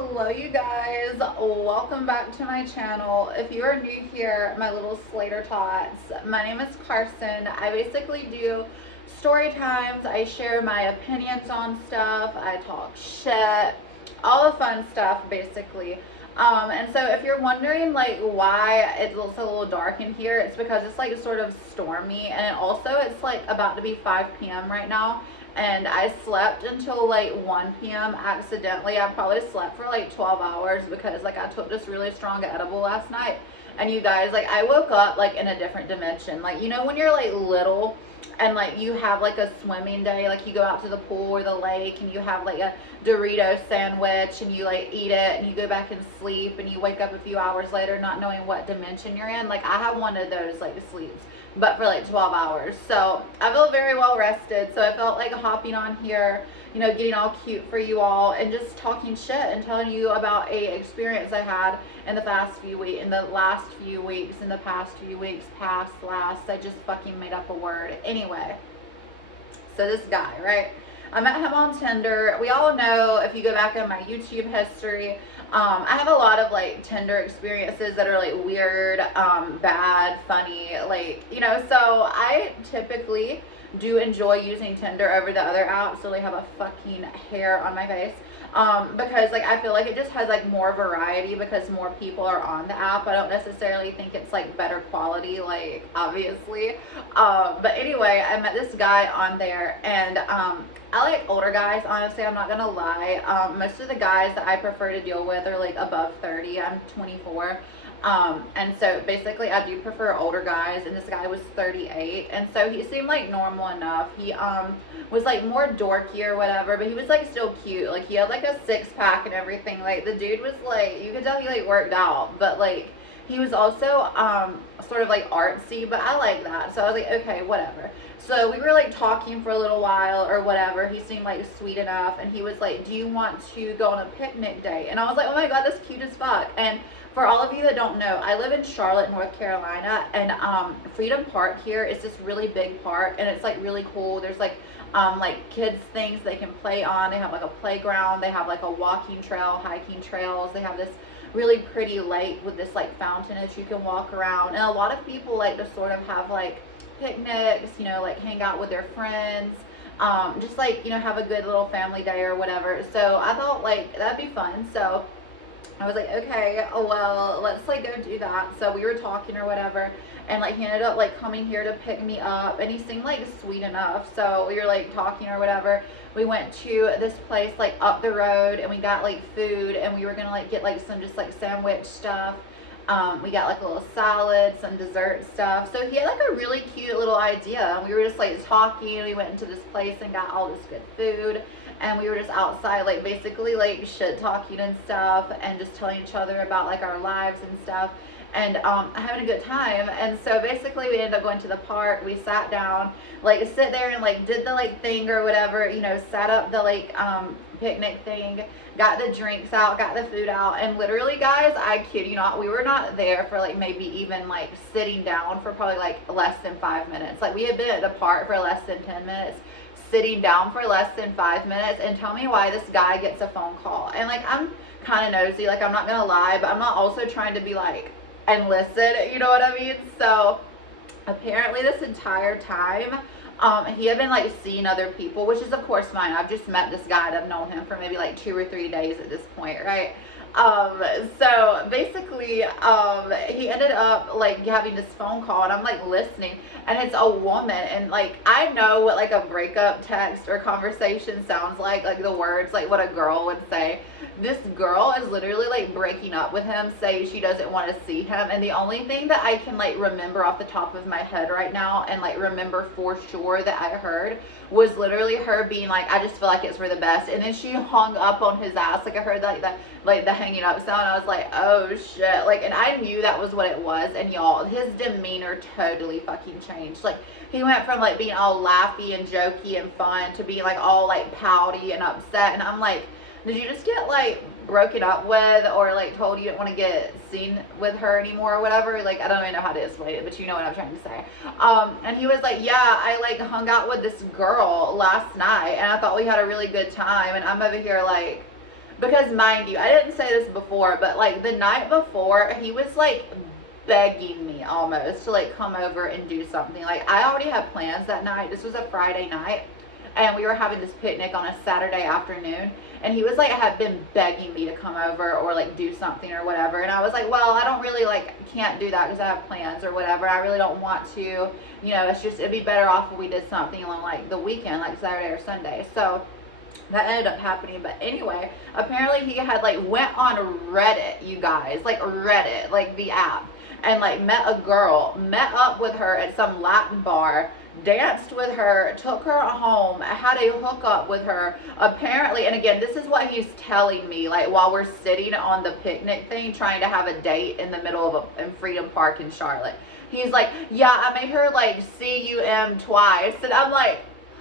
Hello you guys, welcome back to my channel. If you are new here, my little Slater tots, my name is Carson. I basically do story times. I share my opinions on stuff, I talk shit, all the fun stuff basically. And so if you're wondering like why it looks a little dark in here, it's because it's like sort of stormy, and also it's like about to be 5 p.m. right now, and I slept until like 1 p.m. accidentally. I probably slept for like 12 hours because like I took this really strong edible last night. And you guys, like I woke up like in a different dimension. Like, you know, when you're like little and like you have like a swimming day, like you go out to the pool or the lake and you have like a Dorito sandwich and you like eat it and you go back and sleep and you wake up a few hours later not knowing what dimension you're in. Like I have one of those like sleeps, but for like 12 hours. So I feel very well rested. So I felt like hopping on here, you know, getting all cute for you all and just talking shit and telling you about a experience I had in the past few weeks, in the past few weeks, I just fucking made up a word. Anyway, so this guy, right? I met him on Tinder. We all know, if you go back in my YouTube history, I have a lot of like Tinder experiences that are like weird, bad, funny, like, you know, so I typically do enjoy using Tinder over the other apps. So they have a fucking hair on my face. Because like I feel like it just has like more variety because more people are on the app. I don't necessarily think it's like better quality, like obviously. But anyway, I met this guy on there, and I like older guys, honestly, I'm not gonna lie. Most of the guys that I prefer to deal with are like above 30. I'm 24. And so basically I do prefer older guys, and this guy was 38, and so he seemed like normal enough. He was like more dorky or whatever, but he was like still cute. Like he had like a six-pack and everything. Like the dude was like, you could tell he like worked out, but like he was also sort of like artsy, but I like that. So I was like, okay, whatever. So we were like talking for a little while or whatever. He seemed like sweet enough, and he was like, do you want to go on a picnic date? And I was like, oh my god, that's cute as fuck. And for all of you that don't know, I live in Charlotte, North Carolina, and Freedom Park here is this really big park, and it's like really cool. There's like kids things they can play on. They have like a playground, they have like a walking trail, hiking trails, they have this really pretty lake with this like fountain that you can walk around, and a lot of people like to sort of have like picnics, you know, like hang out with their friends, just like, you know, have a good little family day or whatever. So I thought like that'd be fun. So I was like, okay, well, let's like go do that. So we were talking or whatever, and like he ended up like coming here to pick me up, and he seemed like sweet enough. So we were like talking or whatever. We went to this place like up the road, and we got like food, and we were gonna like get like some just like sandwich stuff. We got like a little salad, some dessert stuff. So he had like a really cute little idea, and we were just like talking. We went into this place and got all this good food, and we were just outside like basically like shit talking and stuff, and just telling each other about like our lives and stuff, and having a good time. And so basically we ended up going to the park. We sat down, like sit there and like did the like thing or whatever, you know, set up the like picnic thing, got the drinks out, got the food out, and literally guys, I kid you not, we were not there for like maybe even like sitting down for probably like less than 5 minutes. Like we had been at the park for less than 10 minutes, sitting down for less than 5 minutes. And tell me why this guy gets a phone call. And like I'm kind of nosy, like I'm not gonna lie, but I'm not also trying to be like enlisted, you know what I mean? So apparently this entire time he had been like seeing other people, which is of course fine. I've just met this guy and I've known him for maybe like 2 or 3 days at this point, right? So basically he ended up like having this phone call, and I'm like listening, and it's a woman, and like I know what like a breakup text or conversation sounds like the words like what a girl would say. This girl is literally like breaking up with him, saying she doesn't want to see him, and the only thing that I can like remember off the top of my head right now, and like remember for sure that I heard, was literally her being like, I just feel like it's for the best. And then she hung up on his ass. Like I heard like the hanging up sound. I was like, oh shit. Like, and I knew that was what it was. And y'all, his demeanor totally fucking changed. Like he went from like being all laughy and jokey and fun to being like all like pouty and upset. And I'm like, did you just get like broken up with, or like told you didn't want to get seen with her anymore or whatever? Like I don't even know how to explain it, but you know what I'm trying to say. And he was like, yeah, I like hung out with this girl last night, and I thought we had a really good time, and I'm over here like, because mind you, I didn't say this before, but like the night before, he was like begging me almost to like come over and do something. Like I already had plans that night. This was a Friday night, and we were having this picnic on a Saturday afternoon, and he was like had been begging me to come over or like do something or whatever, and I was like, well, I don't really like can't do that because I have plans or whatever. I really don't want to, you know, it's just it'd be better off if we did something on like the weekend, like Saturday or Sunday. So that ended up happening. But anyway, apparently he had like went on Reddit, you guys, like Reddit, like the app, and like met a girl, met up with her at some Latin bar, danced with her, took her home, had a hookup with her apparently. And again, this is what he's telling me, like while we're sitting on the picnic thing trying to have a date in the middle of in Freedom Park in Charlotte. He's like, yeah, I made her like CUM twice. And I'm like,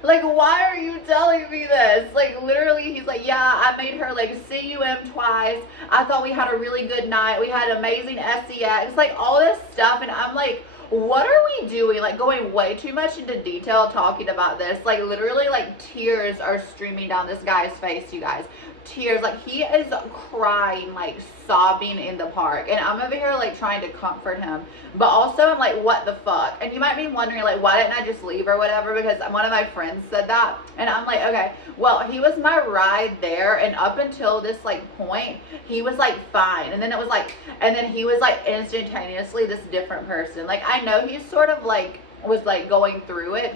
why are you telling me this? Like, literally, he's like, yeah, I made her, like, CUM twice. I thought we had a really good night. We had amazing sex. Like, all this stuff. And I'm like, what are we doing? Like, going way too much into detail talking about this. Like, literally, like, tears are streaming down this guy's face, you guys. Tears. Like, he is crying, like, sobbing in the park. And I'm over here, like, trying to comfort him. But also, I'm like, what the fuck? And you might be wondering, like, why didn't I just leave or whatever? Because one of my friends said that. And I'm like, okay, well, he was my ride there. And up until this, like, point, he was, like, fine. And then it was, like, and then he was, like, instantaneously this different person. Like, I know he's sort of, like, was, like, going through it.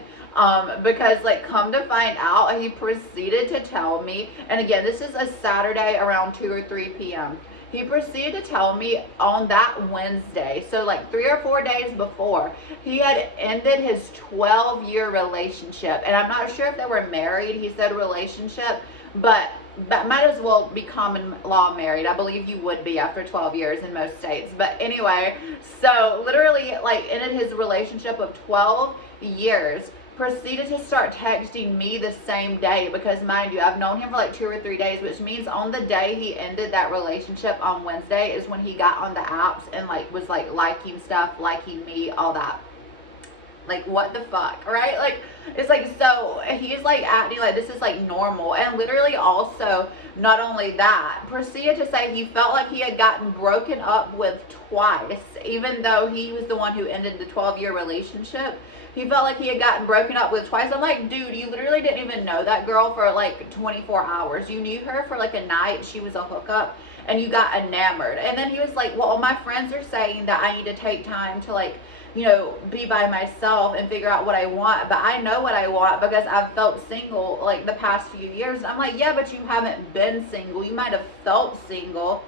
Because like come to find out, he proceeded to tell me, and again, this is a Saturday around 2 or 3 p.m. He proceeded to tell me on that Wednesday, so like 3 or 4 days before, he had ended his 12-year relationship. And I'm not sure if they were married. He said relationship, but that might as well be common law married. I believe you would be after 12 years in most states. But anyway, so literally like ended his relationship of 12 years. Proceeded to start texting me the same day, because mind you, I've known him for like 2 or 3 days, which means on the day he ended that relationship on Wednesday is when he got on the apps and like was like liking stuff, liking me, all that. Like, what the fuck, right? Like, it's like, so he's like acting like this is like normal. And literally also, not only that, proceeded to say he felt like he had gotten broken up with twice, even though he was the one who ended the 12-year relationship. He felt like he had gotten broken up with twice. I'm like, dude, you literally didn't even know that girl for like 24 hours. You knew her for like a night. She was a hookup and you got enamored. And then he was like, well, my friends are saying that I need to take time to like, you know, be by myself and figure out what I want. But I know what I want because I've felt single like the past few years. And I'm like, yeah, but you haven't been single. You might have felt single.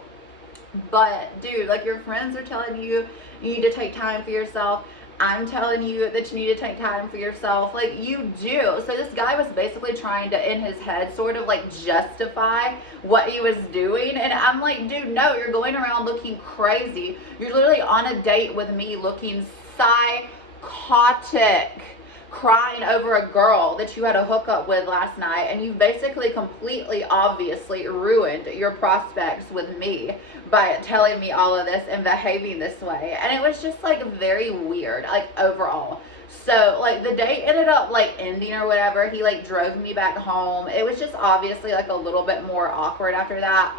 But dude, like your friends are telling you, you need to take time for yourself. I'm telling you that you need to take time for yourself. Like, you do. So this guy was basically trying to, in his head, sort of like justify what he was doing. And I'm like, dude, no, you're going around looking crazy. You're literally on a date with me looking psychotic, crying over a girl that you had a hookup with last night, and you basically completely obviously ruined your prospects with me by telling me all of this and behaving this way. And it was just like very weird, like overall. So like the day ended up like ending or whatever. He like drove me back home. It was just obviously like a little bit more awkward after that.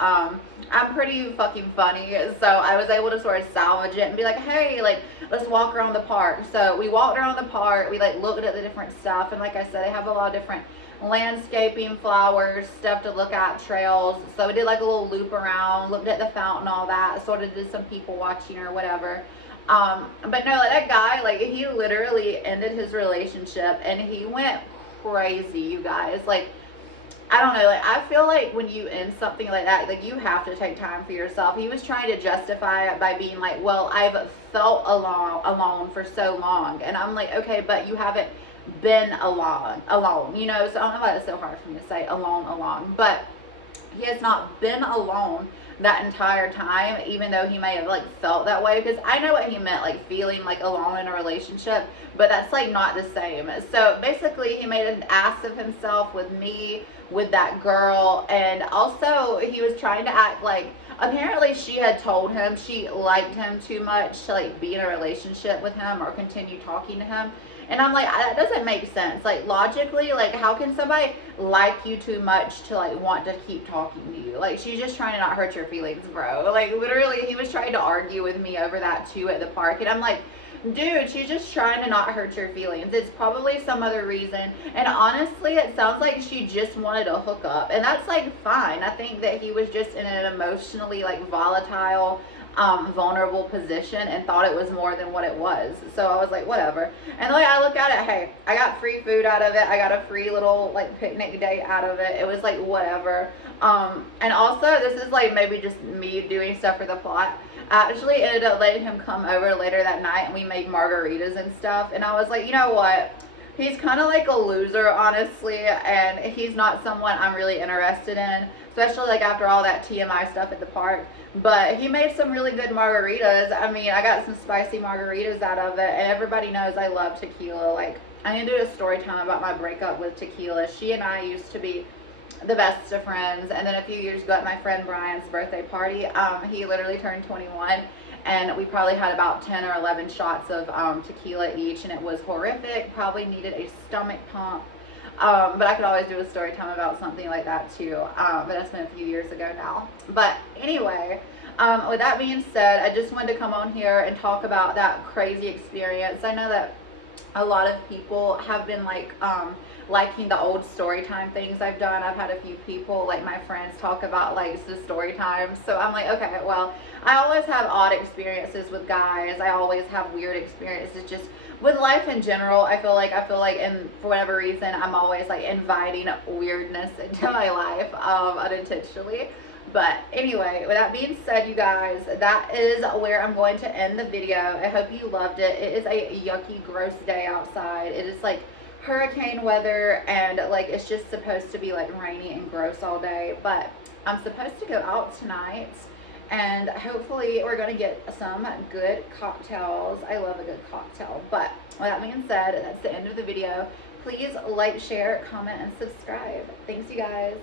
I'm pretty fucking funny, so I was able to sort of salvage it and be like, hey, like, let's walk around the park. So we walked around the park. We like looked at the different stuff, and like I said, they have a lot of different landscaping, flowers, stuff to look at, trails. So we did like a little loop around, looked at the fountain, all that, sort of did some people watching or whatever. But no, like that guy, like he literally ended his relationship and he went crazy, you guys. Like, I don't know, like I feel like when you end something like that, like you have to take time for yourself. He was trying to justify it by being like, well, I've felt alone for so long. And I'm like, okay, but you haven't been alone, you know. So I don't know why it's so hard for me to say alone, but he has not been alone that entire time, even though he may have like felt that way, because I know what he meant, like feeling like alone in a relationship, but that's like not the same. So basically he made an ass of himself with me, with that girl, and also he was trying to act like apparently she had told him she liked him too much to like be in a relationship with him or continue talking to him. And I'm like, that doesn't make sense. Like, logically, like, how can somebody like you too much to, like, want to keep talking to you? Like, she's just trying to not hurt your feelings, bro. Like, literally, he was trying to argue with me over that, too, at the park. And I'm like, dude, she's just trying to not hurt your feelings. It's probably some other reason. And honestly, it sounds like she just wanted to hook up. And that's, like, fine. I think that he was just in an emotionally, like, volatile, vulnerable position and thought it was more than what it was. So I was like, whatever. And the way I look at it, hey, I got free food out of it. I got a free little, like, picnic day out of it. It was like, whatever. And also, this is, like, maybe just me doing stuff for the plot. I actually ended up letting him come over later that night, and we made margaritas and stuff. And I was like, you know what? He's kind of like a loser, honestly, and he's not someone I'm really interested in, especially like after all that TMI stuff at the park. But he made some really good margaritas. I mean, I got some spicy margaritas out of it, and everybody knows I love tequila. Like, I'm going to do a story time about my breakup with tequila. She and I used to be the best of friends, and then a few years ago at my friend Brian's birthday party, he literally turned 21, and we probably had about 10 or 11 shots of tequila each, and it was horrific. Probably needed a stomach pump, but I could always do a story time about something like that too, but that's been a few years ago now. But anyway, with that being said, I just wanted to come on here and talk about that crazy experience. I know that a lot of people have been like liking the old story time things I've done. I've had a few people, like my friends, talk about like the story times. So I'm like, okay, well, I always have odd experiences with guys. I always have weird experiences just with life in general. I feel like and for whatever reason, I'm always like inviting weirdness into my life unintentionally. But anyway, with that being said, you guys, that is where I'm going to end the video. I hope you loved it. It is a yucky, gross day outside. It is like hurricane weather, and like it's just supposed to be like rainy and gross all day. But I'm supposed to go out tonight, and hopefully we're going to get some good cocktails. I love a good cocktail. But with that being said, that's the end of the video. Please like, share, comment, and subscribe. Thanks, you guys.